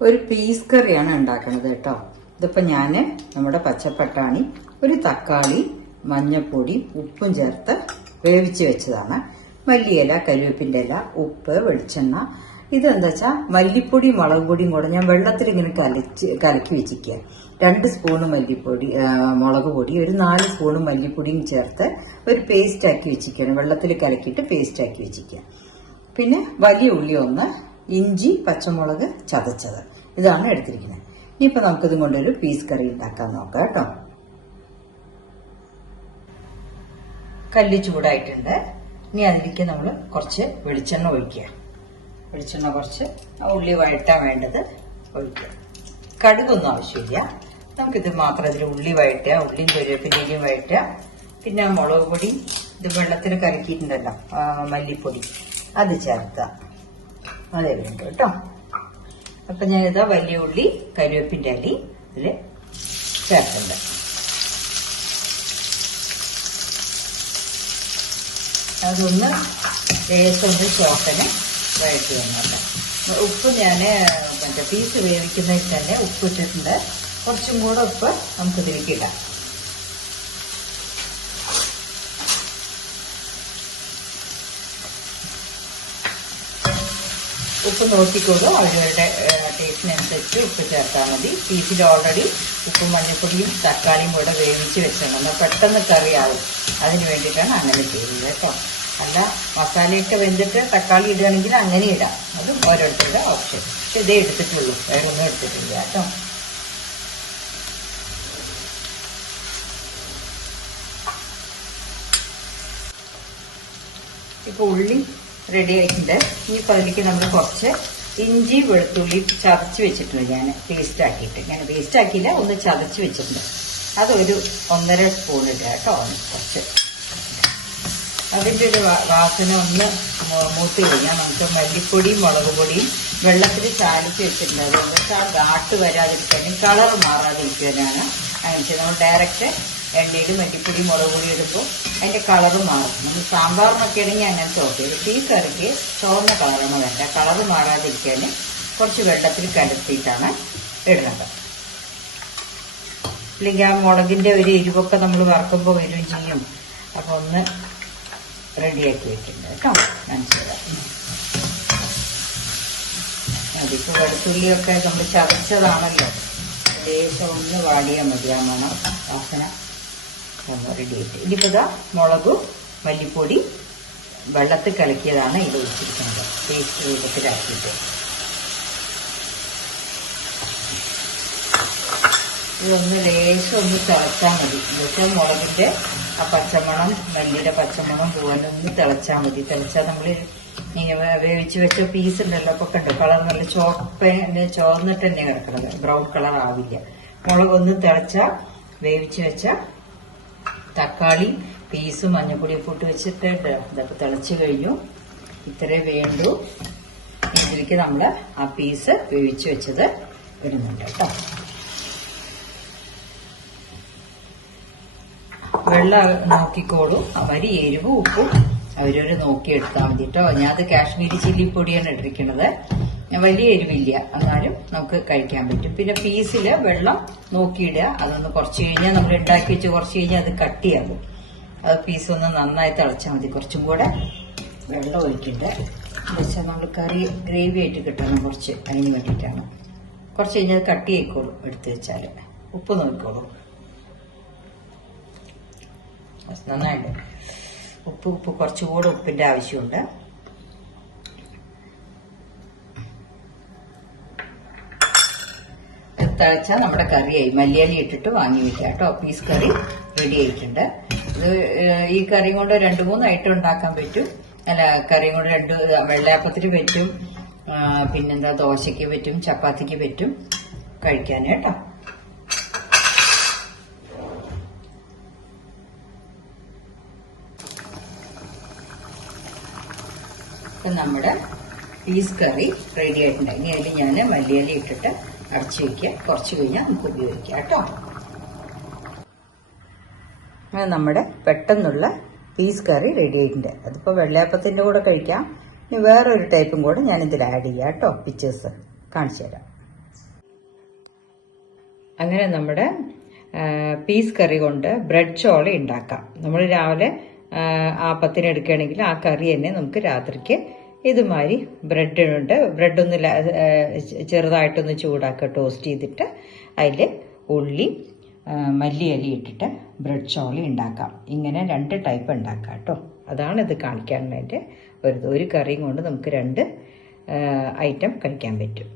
ഒരു പീസ് കറിയാണ് ഉണ്ടാക്കുന്നത് കേട്ടോ. ഇതിപ്പോ ഞാന് നമ്മുടെ പച്ചപ്പട്ടാണി, ഒരു തക്കാളി, മഞ്ഞപ്പൊടി, ഉപ്പും ചേർത്ത് വേവിച്ച് വെച്ചതാണ്. മല്ലിയില, കരിവേപ്പിന്റെ ഇല, ഉപ്പ്, വെളിച്ചെണ്ണ. ഇതെന്താ വെച്ചാൽ മല്ലിപ്പൊടി, മുളക് പൊടിയും കൂടെ ഞാൻ വെള്ളത്തിൽ ഇങ്ങനെ കലക്കി വെച്ചിരിക്കുക. 2 സ്പൂണ് മല്ലിപ്പൊടി, മുളക് പൊടി, ഒരു 4 സ്പൂണ് മല്ലിപ്പൊടിയും ചേർത്ത് ഒരു പേസ്റ്റ് ആക്കി വെച്ചിരിക്കുകയാണ്. വെള്ളത്തിൽ കലക്കിയിട്ട് പേസ്റ്റ് ആക്കി വെച്ചിരിക്കുക. പിന്നെ വലിയ ഉള്ളി 1, ഇഞ്ചി, പച്ചമുളക് ചതച്ചത്, ഇതാണ് എടുത്തിരിക്കുന്നത്. ഇനിയിപ്പോൾ നമുക്കിതും കൊണ്ടൊരു പീസ് കറി ഉണ്ടാക്കാൻ നോക്കാം കേട്ടോ. കല്ല് ചൂടായിട്ടുണ്ട്. ഇനി അതിലേക്ക് നമ്മൾ കുറച്ച് വെളിച്ചെണ്ണ ഒഴിക്കുക. വെളിച്ചെണ്ണ കുറച്ച് ഉള്ളി വഴറ്റാൻ വേണ്ടത് ഒഴിക്കുക. കടുകൊന്നും ആവശ്യമില്ല. നമുക്കിത് മാത്രം അതിൽ ഉള്ളി വഴറ്റുക, ഉള്ളിയും കരിവേപ്പിലയും വഴറ്റുക. പിന്നെ മുളക് പൊടി, ഇത് വെള്ളത്തിൽ കലക്കിയിട്ടുണ്ടല്ലോ, മല്ലിപ്പൊടി, അത് ചേർക്കുക. അതേ വേണ്ട കേട്ടോ. അപ്പൊ ഞാനിതാ വലിയ ഉള്ളി, കരിവേപ്പിന്റെ അലി ഇതിൽ ചേർക്കുന്നുണ്ട്. അതൊന്ന് ലേശൊന്ന് ചോക്കന് വഴറ്റി വന്നോട്ടെ. ഉപ്പ് ഞാൻ മറ്റേ പീസ് വേവിക്കുന്നതിൽ തന്നെ ഉപ്പ് ഇട്ടിട്ടുണ്ട്. കുറച്ചും കൂടെ ഉപ്പ് നമുക്ക് ഇതിലേക്ക് ഇടാം. ഉപ്പ് നോക്കിക്കോളൂ, അവരവരുടെ ടേസ്റ്റിനനുസരിച്ച് ഉപ്പ് ചേർത്താൽ മതി. പീസിൽ ഓൾറെഡി ഉപ്പും മഞ്ഞൾപ്പൊടിയും തക്കാളിയും കൂടെ വേവിച്ച് വെച്ചിട്ടുണ്ട്. എന്നാൽ പെട്ടെന്ന് കറിയാവും. അതിന് വേണ്ടിയിട്ടാണ് അങ്ങനെ ചെയ്യുന്നത് കേട്ടോ. അല്ല, മസാലയൊക്കെ വെന്തിട്ട് തക്കാളി ഇടുകയാണെങ്കിൽ അങ്ങനെ ഇടാം. അതും ഓരോരുത്തരുടെ ഓപ്ഷൻ. പക്ഷെ ഇതേ എടുത്തിട്ടുള്ളൂ, വേറെ ഒന്നും എടുത്തിട്ടില്ല കേട്ടോ. ഇപ്പൊ ഉള്ളി റെഡി ആയിട്ടുണ്ട്. ഇനിയിപ്പോൾ അതിലേക്ക് നമ്മൾ കുറച്ച് ഇഞ്ചി, വെളുത്തുള്ളി ചതച്ച് വെച്ചിട്ടുണ്ട്. ഞാൻ പേസ്റ്റ് ആക്കിയിട്ട്, ഞാൻ പേസ്റ്റ് ആക്കിയില്ല, ഒന്ന് ചതച്ച് വെച്ചിട്ടുണ്ട്. അതൊരു 1.5 സ്പൂൺ ഇടുക കേട്ടോ. കുറച്ച് അതിൻ്റെ ഒരു വാസന ഒന്ന് മൂത്ത് കഴിഞ്ഞാൽ നമുക്ക് മല്ലിപ്പൊടിയും മുളക് പൊടിയും വെള്ളത്തിൽ ചാലിച്ച് വെച്ചിട്ടുണ്ട്. അതുകൊണ്ട് ആ ഘാട്ട് വരാതിരിക്കാനും കളർ മാറാതിരിക്കാനാണ് അങ്ങനെ. നമ്മൾ ഡയറക്റ്റ് എണ്ണയിൽ മല്ലിപ്പൊടി, മുളക് പൊടി ഇടുമ്പോൾ അതിന്റെ കളറ് മാറും. നമ്മൾ സാമ്പാറിനൊക്കെ ആണെങ്കിൽ അങ്ങനത്തെ ഓക്കെ. ഈ കറിക്ക് ചുവന്ന കളറൊന്നും വേണ്ട. കളറ് മാറാതിരിക്കാൻ കുറച്ച് വെള്ളത്തിൽ കലർത്തിയിട്ടാണ് ഇടുന്നത്. അല്ലെങ്കിൽ ആ മുളകിന്റെ ഒരു എരിവൊക്കെ നമ്മൾ വറക്കുമ്പോൾ വരും ചെയ്യും. അപ്പൊ ഒന്ന് റെഡിയാക്കി വെക്കുന്നത് കേട്ടോ. മനസ്സിലാക്കാം. അതിപ്പോ വെളുത്തുള്ളിയൊക്കെ നമ്മൾ ചതച്ചതാണല്ലോ, ലേശം ഒന്ന് വാടിയാൽ മതി. ആ മണം വാസന റെഡി ആയിട്ട്. ഇനിയിപ്പോൾ ഇതാ മുളകും മല്ലിപ്പൊടി വെള്ളത്തിൽ കലക്കിയതാണ് ഇത് ഒഴിച്ചിരിക്കുന്നത്, പേസ്റ്റ് രൂപത്തിലാക്കിയിട്ട്. ഇതൊന്ന് ലേശം ഒന്ന് തിളച്ചാൽ മതി. എന്നുവെച്ചാൽ മുളകിന്റെ ആ പച്ചമണം, മല്ലിയുടെ പച്ചമണം പോകാനൊന്ന് തിളച്ചാൽ മതി. തിളച്ചാൽ നമ്മൾ വേവിച്ച് വെച്ച പീസ് ഉണ്ടല്ലോ, അപ്പൊ കണ്ടു കളർ നല്ല ചോന്നിട്ട് തന്നെ കിടക്കുന്നത്, ബ്രൗൺ കളർ ആവില്ല. മുളകൊന്ന് തിളച്ചാൽ വേവിച്ച് വെച്ച തക്കാളി പീസ് മഞ്ഞപ്പൊടി ഇട്ട് വെച്ചിട്ട് ഇതൊക്കെ തിളച്ച് കഴിഞ്ഞു. ഇത്രേ വേണ്ടു. ഇതിലേക്ക് നമ്മൾ ആ പീസ് വേവിച്ച് വെച്ചത് ഇടുന്നുണ്ട് കേട്ടോ. വെള്ളം നോക്കിക്കോളൂ. അവര് എരിവും ഉപ്പും അവരവര് നോക്കിയെടുത്താൽ മതി കേട്ടോ. ഞാൻ അത് കാശ്മീരി ചില്ലി പൊടിയാണ് ഇട്ടിരിക്കുന്നത്. വലിയ എരിവില്ല, എന്നാലും നമുക്ക് കഴിക്കാൻ പറ്റും. പിന്നെ പീസില് വെള്ളം നോക്കിയിടുക. അതൊന്ന് കുറച്ച് കഴിഞ്ഞാൽ നമ്മൾ ഉണ്ടാക്കി വെച്ച് കുറച്ച് കഴിഞ്ഞാൽ അത് കട്ടിയാകും. അത് പീസ് ഒന്ന് നന്നായി തിളച്ചാൽ മതി. കുറച്ചും കൂടെ വെള്ളം ഒഴിക്കണ്ടേ, എന്നുവെച്ചാൽ നമ്മൾ കറി ഗ്രേവി ആയിട്ട് കിട്ടണം കുറച്ച്. അതിന് വേണ്ടിയിട്ടാണ്. കുറച്ച് കഴിഞ്ഞാൽ അത് കട്ടി ആയിക്കോളൂ എടുത്തു വെച്ചാൽ. ഉപ്പ് നോക്കിക്കോളൂ, നന്നായിട്ട്. ഉപ്പ് കുറച്ചുകൂടെ ഉപ്പിന്റെ ആവശ്യമുണ്ട്. തിളച്ചാൽ നമ്മുടെ കറിയായി. മല്ലിയില ഇട്ടിട്ട് വാങ്ങി വെക്കാം കേട്ടോ. പീസ് കറി റെഡി ആയിട്ടുണ്ട്. ഇത് ഈ കറിയും കൊണ്ട് 2-3 ഐറ്റം ഉണ്ടാക്കാൻ പറ്റും. അല്ല, കറിയും കൊണ്ട് വെള്ളയപ്പത്തിന് പറ്റും, പിന്നെന്താ ദോശയ്ക്ക് പറ്റും, ചപ്പാത്തിക്ക് പറ്റും കഴിക്കാൻ കേട്ടോ. ഇപ്പം നമ്മുടെ പീസ് കറി റെഡി ആയിട്ടുണ്ട്. ഇനി അതിൽ ഞാൻ മല്ലിയില ഇട്ടിട്ട് അടച്ചു വയ്ക്കുക. കുറച്ച് കഴിഞ്ഞാൽ നമുക്ക് ഉപയോഗിക്കാം കേട്ടോ. നമ്മുടെ പെട്ടെന്നുള്ള പീസ് കറി റെഡി ആയിട്ടുണ്ട്. അതിപ്പോൾ വെള്ളയപ്പത്തിൻ്റെ കൂടെ കഴിക്കാം. ഇനി വേറൊരു ടൈപ്പും കൂടെ ഞാൻ ഇതിൽ ആഡ് ചെയ്യാം കേട്ടോ. പിക്ചേഴ്സ് കാണിച്ചു തരാം. അങ്ങനെ നമ്മുടെ പീസ് കറി കൊണ്ട് ബ്രെഡ് ചോള ഉണ്ടാക്കാം. നമ്മൾ രാവിലെ ആപ്പത്തിന് എടുക്കുകയാണെങ്കിൽ ആ കറി തന്നെ നമുക്ക് രാത്രിക്ക് ഇതുമാതിരി ബ്രെഡൊന്ന് ചെറുതായിട്ടൊന്ന് ചൂടാക്കുക, ടോസ്റ്റ് ചെയ്തിട്ട് അതിൽ ഉള്ളി മല്ലിയില ഇട്ടിട്ട് ബ്രെഡ് ചോള ഉണ്ടാക്കാം. ഇങ്ങനെ 2 ടൈപ്പ് ഉണ്ടാക്കാം കേട്ടോ. അതാണ് ഇത് കാണിക്കാനുള്ളതിൻ്റെ ഒരു കറിയും കൊണ്ട് നമുക്ക് 2 ഐറ്റം കഴിക്കാൻ പറ്റും.